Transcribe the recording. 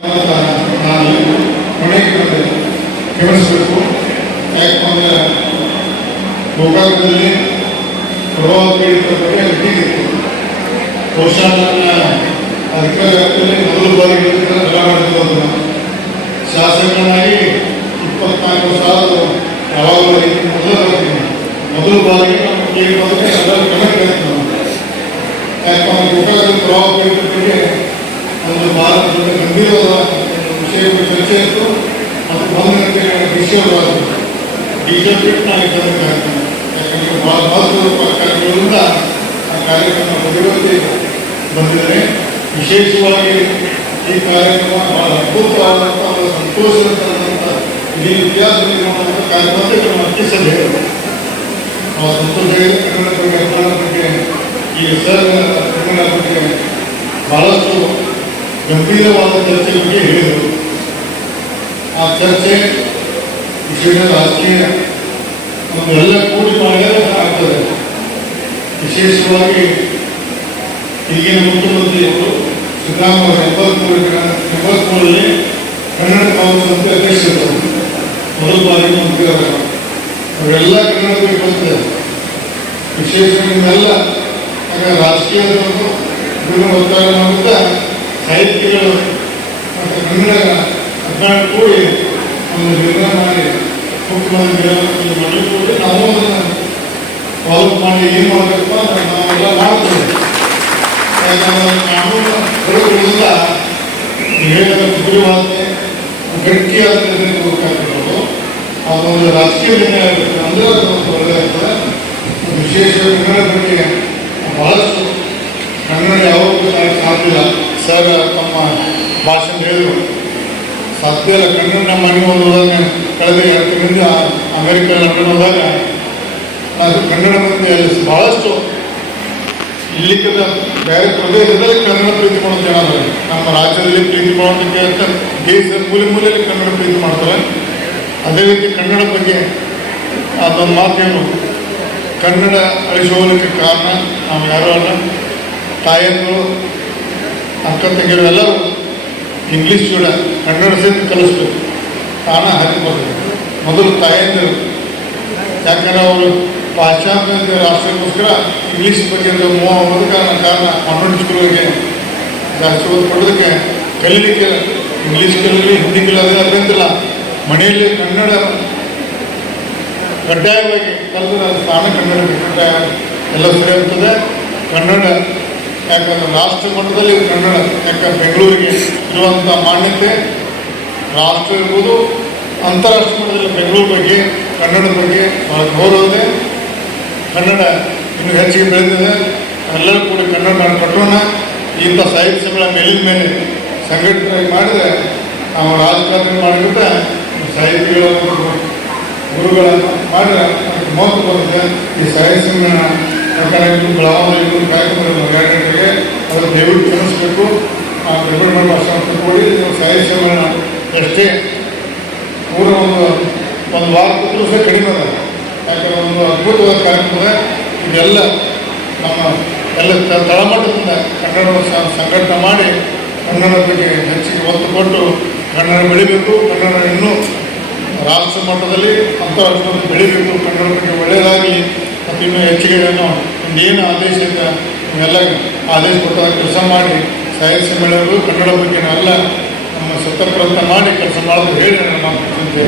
ನಾನು ಗಮನಿಸಬೇಕು ಯಾಕಂದ್ರೆ ಗೋಕಾಕದಲ್ಲಿ ಪ್ರಭಾವ ಪೀಡಿತ ಬಗ್ಗೆ ಅಡ್ಡಿಗಿತ್ತು ಬಹುಶಃ ನನ್ನ ಅಧಿಕಾರ ವ್ಯಾಪ್ತಿಯಲ್ಲಿ ಮೊದಲು ಬಾರಿಗೆ ಅದನ್ನು ಶಾಸಕನಾಗಿ ಇಪ್ಪತ್ನಾಲ್ಕು ಸಾವಿರ ಯಾವಾಗಲೂ ಮೊದಲು ಮೊದಲ ಬಾರಿಗೆ ನಮ್ಮ ಈ ಬಗ್ಗೆ ಎಲ್ಲರೂ ಗಮನಕ್ಕೆ ನಾನು ಯಾಕಂದ್ರೆ ಗೋಕಾಕದ ಪ್ರವಾಹ ಪೀಡಿತರ ಬಗ್ಗೆ ಒಂದು ಭಾರತದ ಗಂಭೀರವಾದ ವಿಷಯ ಚರ್ಚೆ ಇತ್ತು ಮತ್ತು ವಿಷಯವಾದ ಬಿಜೆಪಿ ಕಾರ್ಯಕ್ರಮ ಯಾಕಂದರೆ ಭಾಳ ಮಹತ್ವದ ಕಾರ್ಯಕ್ರಮದಿಂದ ಆ ಕಾರ್ಯಕ್ರಮ ಪ್ರತಿರೋಧಿ ಬಂದಿದ್ದಾರೆ ವಿಶೇಷವಾಗಿ ಈ ಕಾರ್ಯಕ್ರಮ ಬಹಳ ಅದ್ಭುತವಾದಂಥ ಸಂತೋಷದಂಥ ಇಡೀ ಇತಿಹಾಸದಲ್ಲಿ ಮಾಡುವಂಥ ಕಾರ್ಯಕ್ರಮ ಅರ್ಪಿಸಲು ಆ ಸಂತೋಷ ಕನ್ನಡ ಬಗ್ಗೆ ಈ ಸರ್ ಕನ್ನಡ ಬಗ್ಗೆ ಬಹಳಷ್ಟು ಗಂಭೀರವಾದ ಚರ್ಚೆ ಬಗ್ಗೆ ಹೇಳಿದರು ಆ ಚರ್ಚೆ ವಿಶೇಷ ರಾಜಕೀಯ ಒಂದು ಎಲ್ಲ ಕೂಡಿ ಮಾಡಿದರೆ ಆಗ್ತದೆ ವಿಶೇಷವಾಗಿ ಈಗಿನ ಮುಖ್ಯಮಂತ್ರಿಯವರು ಸಿದ್ದರಾಮಯ್ಯ ಎಂಬತ್ಮೂರು ಎಂಬತ್ಮೂರರಲ್ಲಿ ಕನ್ನಡ ಕಾಂಗ್ರೆಸ್ ಅಧ್ಯಕ್ಷರು. ಮೊದಲು ಬಾರಿ ಮಂತ್ರಿ ಅವರು. ಅವರೆಲ್ಲ ಕನ್ನಡ ವಿಶೇಷವಾಗಿ ಆಗ ರಾಜಕೀಯದವರು ಗುರು ಒತ್ತಾಯ ಮಾಡುತ್ತಾ ಸಾಹಿತ್ಯಗಳು ಮತ್ತು ಕನ್ನಡ ಹದಿನಾಲ್ಕು ಕೂಡಿ ಒಂದು ನಿರ್ಣಯ ಮಾಡಿ ಮುಖ್ಯಮಂತ್ರಿ ಮನೆ ಕೂಡಿ ನಾವು ಅದನ್ನು ಫಾಲೋ ಮಾಡಿ ಏನು ಮಾಡಬೇಕಪ್ಪ ನಾವೆಲ್ಲ ಮಾಡ್ತೇವೆ. ಯಾಕಂದ್ರೆ ಕಾನೂನು ಬರೋದ್ರಿಂದ ಹೇಳಿದ ಸುಗ್ರೀವಾಜ್ಞೆ ಗಟ್ಟಿಯಾದ ನಿರ್ಣಯ ಹೋಗ್ಬೇಕಾಗಿರೋದು ಅದೊಂದು ರಾಜಕೀಯ ನಿರ್ಣಯ ಆಗಬೇಕು ಅಂದ್ರೆ ಅದೊಂದು ಒಳ್ಳೆಯದಾಗ್ತದೆ ವಿಶೇಷ ಕನ್ನಡ ಬಗ್ಗೆ ಬಹಳಷ್ಟು ಕನ್ನಡ ಯಾವಾಗಲೂ ಸಾಧ್ಯ ಇಲ್ಲ ಸರ್ ತಮ್ಮ ಭಾಷಣ ಹೇಳಿದರು ಸಾಧ್ಯ ಕಣ್ಣು ನಮ್ಮ ಮನೆ ಉದಾಹರಣೆ ಕಳೆದ ಎರಡು ತಿಂಗಳಿಂದ ಅಮೆರಿಕ ಹೋದಾಗ, ಅದು ಕನ್ನಡ ಮುಂದೆ ಬಹಳಷ್ಟು ಇಲ್ಲಿ ಬೇರೆ ಪ್ರದೇಶದಲ್ಲಿ ಕನ್ನಡ ಪ್ರೀತಿ ಮಾಡೋದು ಜನ ನಮ್ಮ ರಾಜ್ಯದಲ್ಲಿ ಪ್ರೀತಿ ಮಾಡೋದಕ್ಕೆ ಅಂತ ದೇಶದ ಮೂಲೆ ಮೂಲೆಯಲ್ಲಿ ಕನ್ನಡ ಪ್ರೀತಿ ಮಾಡ್ತಾರೆ. ಅದೇ ರೀತಿ ಕನ್ನಡ ಬಗ್ಗೆ ಅದೊಂದು ಮಾತೇನು ಕನ್ನಡ ಅಳಿಸೋದಕ್ಕೆ ಕಾರಣ ನಾವು ಯಾರು ಅಲ್ಲ. ತಾಯಿಯರು ಅಕ್ಕ ತಂಗಿಯರು ಎಲ್ಲರೂ ಇಂಗ್ಲೀಷ್ ಕನ್ನಡ ಸಹಿತ ಕಲಿಸ್ಬೇಕು. ತಾಣ ಹಾಕಿಕೊಂಡು ಮೊದಲು ತಾಯಂದಿರು. ಯಾಕಂದ್ರೆ ಅವರು ಪಾಶ್ಚಾತ್ಯ ರಾಷ್ಟ್ರಕ್ಕೋಸ್ಕರ ಇಂಗ್ಲೀಷ್ ಬಗ್ಗೆ ಮೋಹ ಕಾರಣ ಕಾರಣ ಕಾನ್ವೆಂಟ್ ಸ್ಕೂಲ್ಗೆ ಜಾಸ್ತಿ ಓದಿ ಕೊಡೋದಕ್ಕೆ ಕಲೀಲಿಕ್ಕೆ ಇಂಗ್ಲೀಷ್ ಕಲೀಲಿ ಹಿಂದಿ ಕಲಿಯೋದು ಅಭ್ಯಂತಿಲ್ಲ ಮನೆಯಲ್ಲಿ ಕನ್ನಡ ಕಡ್ಡಾಯವಾಗಿ ಕಲಿದ್ರೆ ಅದು ಸ್ಥಾನ ಕನ್ನಡ ಕಡ್ಡಾಯ. ಎಲ್ಲ ಸರಿ ಆಗ್ತದೆ. ಕನ್ನಡ ಯಾಕಂದ್ರೆ ರಾಷ್ಟ್ರ ಮಟ್ಟದಲ್ಲಿ ಕನ್ನಡ ಯಾಕಂದ್ರೆ ಬೆಂಗಳೂರಿಗೆ ಇರುವಂಥ ಮಾನ್ಯತೆ ರಾಷ್ಟ್ರ ಇರ್ಬೋದು ಅಂತಾರಾಷ್ಟ್ರೀಯ ಮಟ್ಟದಲ್ಲಿ ಬೆಂಗಳೂರು ಬಗ್ಗೆ ಕನ್ನಡದ ಬಗ್ಗೆ ಬಹಳ ಗೌರವ ಇದೆ. ಕನ್ನಡ ಇನ್ನು ಹೆಚ್ಚಿಗೆ ಬೆಳೆದಿದೆ. ಎಲ್ಲರೂ ಕೂಡ ಕನ್ನಡ ನಾನು ಕಟ್ಟೋಣ ಇಂಥ ಸಾಹಿತ್ಯ ಸಮ್ಮೇಳನ ಮೇಲಿನ ಮೇಲೆ ಸಂಘಟನೆ ಮಾಡಿದರೆ, ನಾವು ರಾಜಕಾರಣ ಮಾಡಿಬಿಟ್ಟ ಸಾಹಿತಿಗಳ ಗುರುಗಳನ್ನು ಮಾಡಿದ್ರೆ ಮಹತ್ವ ಬರುತ್ತೆ ಈ ಸಾಹಿತ್ಯ ಸಮ್ಮೇಳನ ಕಾರ್ಯಕ್ರಮ ಬೆಳಗಾವಿ ಕಾರ್ಯಕ್ರಮ ಎರಡು ಗಂಟೆಗೆ ಅದನ್ನು ದಯವಿಟ್ಟು ಗಮನಿಸಬೇಕು ಆ ಬೆಂಗಳೂರು ಭಾಷೆ ಕೊಡಿ ನೀವು ಸಾಹಿತ್ಯ ಸಮ್ಮೇಳನ ಎಷ್ಟೇ ಊರ ಒಂದು ಒಂದು ವಾರ ಸಹ ಕಡಿಮೆ ಅದ ಯಾಕಂದರೆ ಒಂದು ಅದ್ಭುತವಾದ ಕಾರ್ಯಕ್ರಮ. ಇದೆ. ಇದೆಲ್ಲ ನಮ್ಮ ಎಲ್ಲ ತಳಮಟ್ಟದಿಂದ ಕನ್ನಡವನ್ನು ಸಂಘಟನೆ ಮಾಡಿ ಕನ್ನಡ ಬಗ್ಗೆ ಹೆಚ್ಚಿಗೆ ಒತ್ತು ಕೊಟ್ಟು ಕನ್ನಡ ಬೆಳಿಬೇಕು. ಕನ್ನಡ ಇನ್ನೂ ರಾಷ್ಟ್ರ ಮಟ್ಟದಲ್ಲಿ ಅಂತಾರಾಷ್ಟ್ರದಲ್ಲಿ ಬೆಳಿಬೇಕು. ಕನ್ನಡ ಬಗ್ಗೆ ಒಳ್ಳೆಯದಾಗಲಿ ಮತ್ತು ಇನ್ನೂ ಹೆಚ್ಚಿಗೆ ಏನೋ ಒಂದೇನು ಆದೇಶ ಎಲ್ಲ ಇವೆಲ್ಲ ಆದೇಶ ಕೊಟ್ಟಾಗ ಕೆಲಸ ಮಾಡಿ. ಸಾಹಿತ್ಯ ಮೇಳಗಳು ಕನ್ನಡ ಬಗ್ಗೆ ಎಲ್ಲ ನಮ್ಮ ಸ್ವತಂತ್ರ ಮಾಡಿ ಕೆಲಸ ಮಾಡೋದು ಹೇಳಿ ಚಿಂತೆ